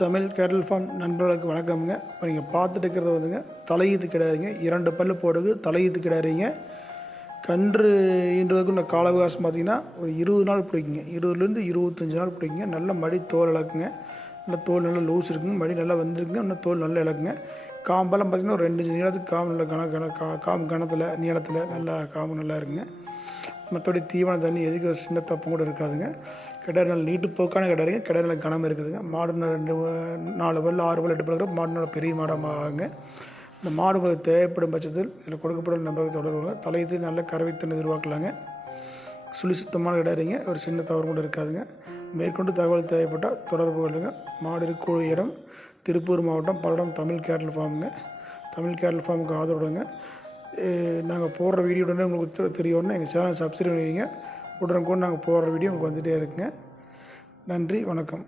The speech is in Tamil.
தமிழ் கேட்டல் ஃபார்ம் நண்பர்களுக்கு வணக்கம்ங்க. இப்போ நீங்கள் பார்த்துட்டு இருக்கிறது வந்துங்க தலையீத்து கிடாரிங்க. 2 பல்லு போடுது தலையீத்து கிடாரிங்க. கன்று ஈன்றதுக்கு இந்த கால அவகாசம் பார்த்திங்கன்னா ஒரு 20 நாள் பிடிக்குங்க. 20லேருந்து 25 நாள் பிடிக்குங்க. நல்ல மடி தோல் இழக்குங்க. நல்லா தோல் நல்லா லூஸ் இருக்குங்க. மடி நல்லா வந்துருக்குங்க. இன்னும் தோல் நல்லா இழக்குங்க. காம்பெல்லாம் பார்த்திங்கன்னா ஒரு 2 இன்ச்சு நீளத்துக்கு காம்பு நல்லா காம்பு கணத்தில் நீளத்தில் நல்லா காம்பு நல்லா இருக்குங்க. மற்றபடி தீவன தண்ணி எதுக்கு ஒரு சின்ன தப்பும் கூட இருக்காதுங்க. கிடாரி நல்ல நீட்டு போக்கான கிடாரிங்க. கிடாரி நல்ல கனம் இருக்குதுங்க. மாடு 4 பல் 6 பல் 8 பல் மாடு நல்ல பெரிய மாடாக ஆகுங்க. இந்த மாடு உங்களுக்கு தேவைப்படும் பட்சத்தில் இதில் கொடுக்கப்படும் நம்பருக்கு தொடர்புங்க. தலையீத்து நல்ல கறவைத்தன்மை எதிர்பார்க்கலாங்க. சுழி சுத்தமான கிடாரிங்க. ஒரு சின்ன தவறு கூட இருக்காதுங்க. மேற்கொண்டு தகவல் தேவைப்பட்டால் தொடர்பு கொள்ளுங்க. மாடு இருக்கக்கூடிய இடம் திருப்பூர் மாவட்டம் பல்லடம் தமிழ் கேட்டல் ஃபார்முங்க. தமிழ் கேட்டல் ஃபார்முக்கு ஆதரவுடுங்க. நாங்கள் போடுற வீடியோ உடனே உங்களுக்கு தெரியணும்னா எங்கள் சேனலை சப்ஸ்கிரைப் பண்ணிங்க. உடனுக்குடன் நாங்கள் போடுற வீடியோ உங்களுக்கு வந்துகிட்டே இருக்குங்க. நன்றி, வணக்கம்.